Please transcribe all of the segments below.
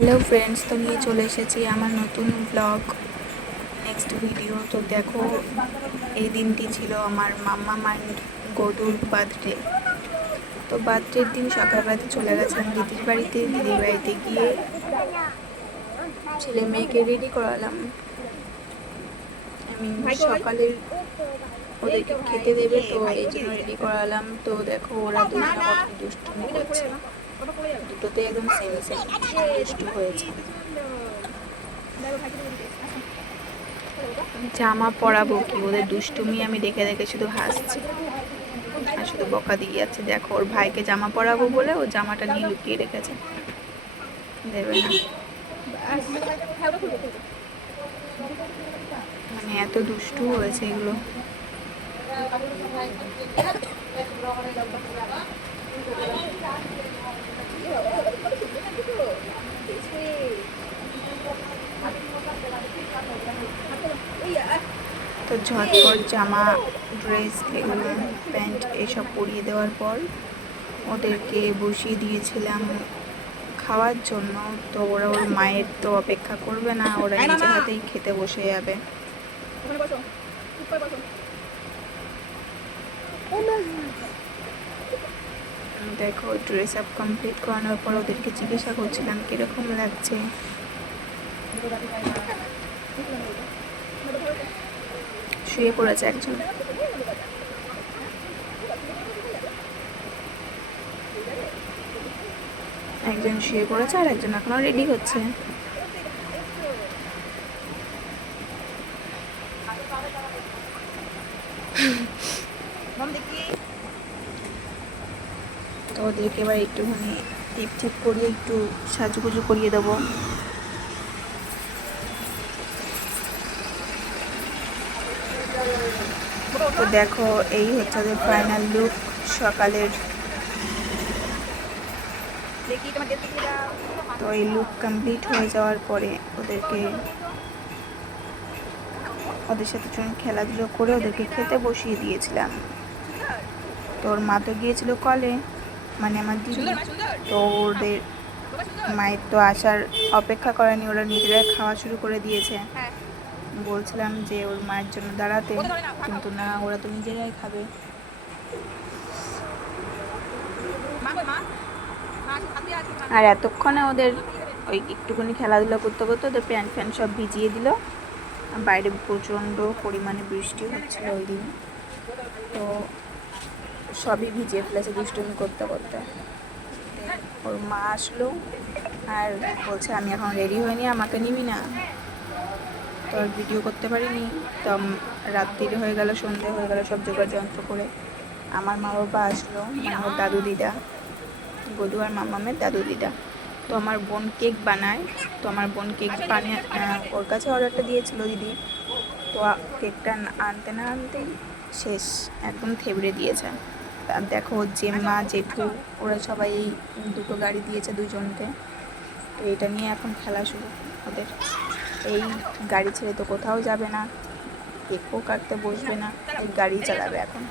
Hello friends, তো নিয়ে চলে এসেছি আমার নতুন ব্লগ নেক্সট ভিডিও। তো দেখো, এই দিনটি ছিল আমার মাম্মা মাইন্ড গদুর বার্থডে। তো বার্থডের দিন সকালবেলাতে চলে গেছিলাম দিদির বাড়িতে। দিদির বাড়িতে গিয়ে ছেলে মেয়েকে রেডি করালাম। আমি সকালের ওদেরকে খেতে দেবে, তো এই জন্য রেডি করালাম। তো দেখো ওরা দুজনে কত দুষ্টুমি করছে, দুটোতে একদম সেম সেম দুষ্টু হয়েছে। জামা পরাবো কি, ওদের দুষ্টুমি আমি দেখে দেখে শুধু হাসছি আর শুধু বকা দিয়ে যাচ্ছে। দেখো ওর ভাইকে জামা পরাবো বলে ও জামাটা নিয়ে লুকিয়ে রেখেছে, দেবে না। মানে এত দুষ্টু হয়েছে এগুলো। তো ঝটপট জামা, ড্রেস, এগুলো প্যান্ট এসব পরিয়ে দেওয়ার পর ওদেরকে বসিয়ে দিয়েছিলাম খাওয়ার জন্য। তো ওরা ওর মায়ের তো অপেক্ষা করবে না, ওরা নিজে হাতেই খেতে বসে যাবে। দেখো ড্রেস আপ কমপ্লিট করানোর পর ওদেরকে জিজ্ঞাসা করছিলাম কীরকম লাগছে। শুয়ে পড়েছে একজন। একজন শুয়ে পড়েছে আর একজন এখনো রেডি হচ্ছে। তো ওদেরকে এবার একটুখানি টিপ টিপ করিয়ে একটু সাজুগুজু করিয়ে দেবো। তো দেখো এই হচ্ছে ওদের ফাইনাল লুক সকালের। তো এই লুক কমপ্লিট হয়ে যাওয়ার পরে ওদের সাথে খেলাধুলো করে ওদেরকে খেতে বসিয়ে দিয়েছিলাম। তো ওর মা তো গিয়েছিল কলে, মানে আমার দিদি। তো ওদের মায়ের তো আসার অপেক্ষা করেনি, ওরা নিজেরাই খাওয়া শুরু করে দিয়েছে। বলছিলাম যে ওর মায়ের জন্য দাঁড়াতে, কিন্তু না, ওরা তো নিজেরাই খাবে। আর এতক্ষণে ওদের ওই একটুখানি খেলাধুলা করতে করতে ওদের প্যান্ট ফ্যান্ট সব ভিজিয়ে দিল। বাইরে প্রচণ্ড পরিমাণে বৃষ্টি হচ্ছিল ওই দিন, তো সবই ভিজিয়ে ফেলেছে দুষ্টুমি করতে করতে। ওর মা আসলো আর বলছে আমি এখন রেডি হয়নি, আমাকে নিবি না। তো আর ভিডিও করতে পারিনি। তো রাত্রির হয়ে গেল, সন্ধে হয়ে গেল, সব জোগাড় যন্ত্র করে আমার মা বাবা আসলো, মানে ওর দাদু দিদা, গদু আর মামামের দাদু দিদা। তো আমার বোন কেক বানায়, তো আমার বোন কেক বানিয়ে ওর কাছে অর্ডারটা দিয়েছিল দিদি। তো কেকটা আনতে না আনতেই শেষ, একদম থেবড়ে দিয়েছে। আর দেখো জেম্মা জেঠু ওরা সবাই দুটো গাড়ি দিয়েছে দুজনকে। তো এটা নিয়ে এখন খেলা শুরু ওদের। এই গাড়ি ছেড়ে তো কোথাও যাবে না, কেকও কাটতে বসবে না, এই গাড়ি চালাবে এখন।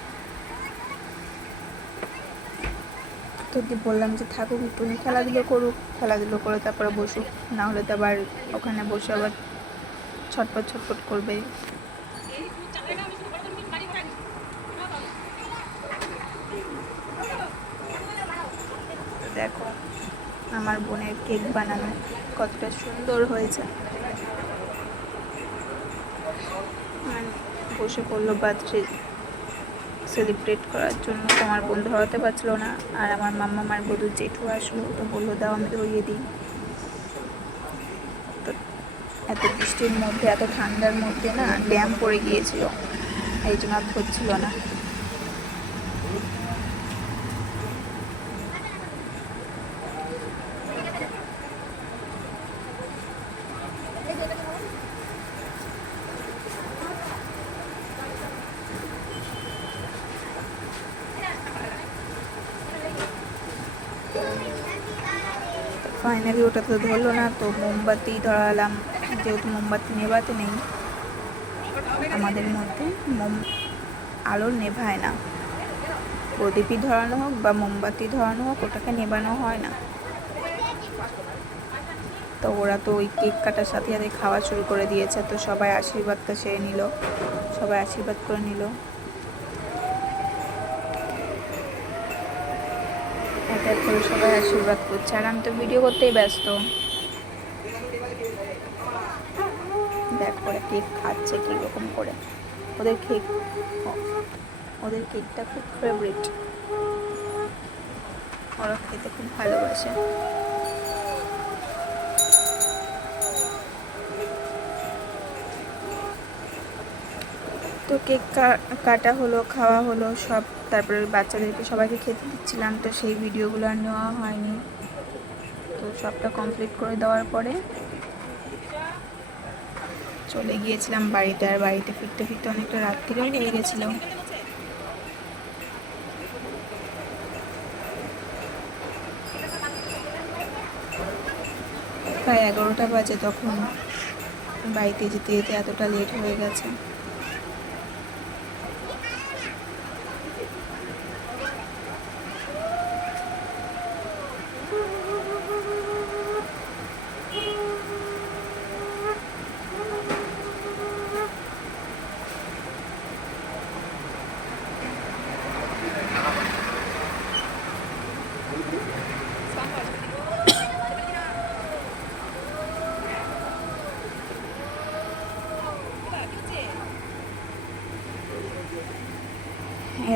তো বললাম যে থাকুক, একটু খেলাধুলো করুক, খেলাধুলো করে তারপরে বসুক, না হলে তো আবার ওখানে বসে আবার ছটপট ছটপট করবে। দেখো আমার বোনের কেক বানানো কতটা সুন্দর হয়েছে। বসে পড়লো বার্থডে সেলিব্রেট করার জন্য। তো আমার বোন ধরাতে পারছিল না, আর আমার মাম্মা আমার বধূর জেঠু আসলো, তো বললো দাও আমি ধরিয়ে দিই। তো এত বৃষ্টির মধ্যে, এত ঠান্ডার মধ্যে না ড্যাম পড়ে গিয়েছিল, এই জন্য আর হচ্ছিল না। ফাইনালি ওটা তো ধরলো না, তো মোমবাতি ধরালাম, যেহেতু মোমবাতি নেভাতে নেই আমাদের মধ্যে, আলো নেভায় না। প্রদীপই ধরানো হোক বা মোমবাতি ধরানো হোক, ওটাকে নেভানো হয় না। তো ওরা তো ওই কেক কাটার সাথে সাথে খাওয়া শুরু করে দিয়েছে। তো সবাই আশীর্বাদটা সেরে নিল, সবাই আশীর্বাদ করে নিল। এক এক করে সবাই আশীর্বাদ করছে, আর আমি তো ভিডিও করতেই ব্যস্ত। দেখ ওরা কেক খাচ্ছে কীরকম করে। ওদের কেকটা খুব ফেভারিট, ওরা খেতে খুব ভালোবাসে। তো কেক কাটা হলো, খাওয়া হলো সব, তারপরে বাচ্চাদেরকে সবাইকে খেতে দিচ্ছিলাম। তো সেই ভিডিওগুলো আর নেওয়া হয়নি। তো সবটা কমপ্লিট করে দেওয়ার পরে চলে গিয়েছিলাম বাড়িতে। আর বাড়িতে ফিরতে ফিরতে অনেকটা রাত্রিও হয়ে গেছিল। প্রায় 11টা বাজে তখন বাড়িতে যেতে যেতে এতটা লেট হয়ে গেছে।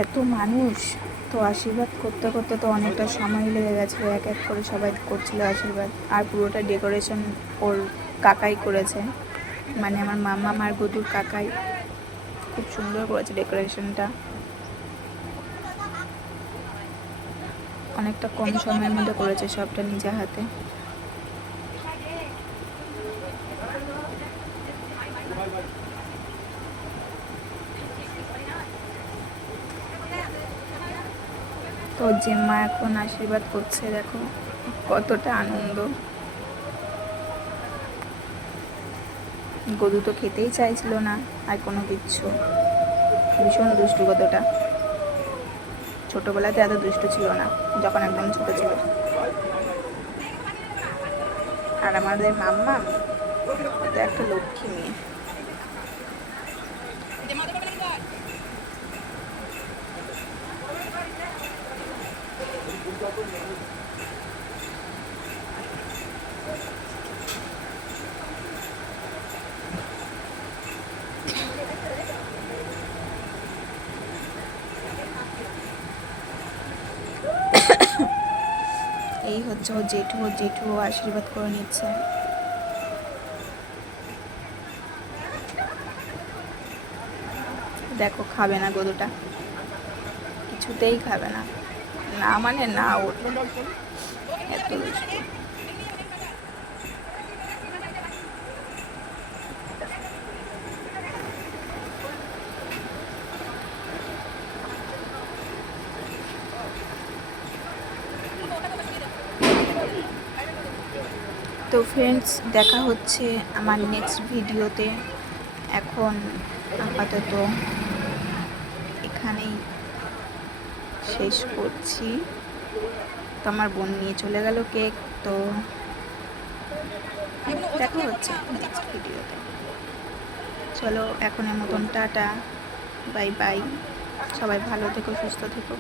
এত মানুষ, তো আশীর্বাদ করতে করতে তো অনেকটা সময় লেগে গেছিলো। এক এক করে সবাই করছিল আশীর্বাদ। আর পুরোটা ডেকোরেশন ওর কাকাই করেছে, মানে আমার মামা আমার গদুর কাকাই খুব সুন্দর করেছে ডেকোরেশনটা। অনেকটা কম সময়ের মধ্যে করেছে সবটা নিজে হাতে। তো জেম্মা এখন আশীর্বাদ করছে, দেখো কতটা আনন্দ। গদু তো খেতেই চাইছিল না আর কোনো কিচ্ছু, ভীষণ দুষ্টু কতটা। ছোটবেলাতে এত দুষ্টু ছিল না, যখন একদম ছোট ছিল। আর আমাদের মাম্মা তো একটা লক্ষ্মী মেয়ে। এই হচ্ছে ও জেঠু আশীর্বাদ করে নিচ্ছে। দেখো খাবে না গরুটা, কিছুতেই খাবে না, না মানে না, ওর এত দুষ্টু। তো ফ্রেন্ডস, দেখা হচ্ছে আমার নেক্সট ভিডিওতে। এখন আপাতত এখানেই শেষ করছি। তো আমার বোন নিয়ে চলে গেল কেক। তো দেখা হচ্ছে নেক্সট ভিডিওতে। চলো এখনের মতন টাটা, বাই বাই। সবাই ভালো থেকো, সুস্থ থেকো।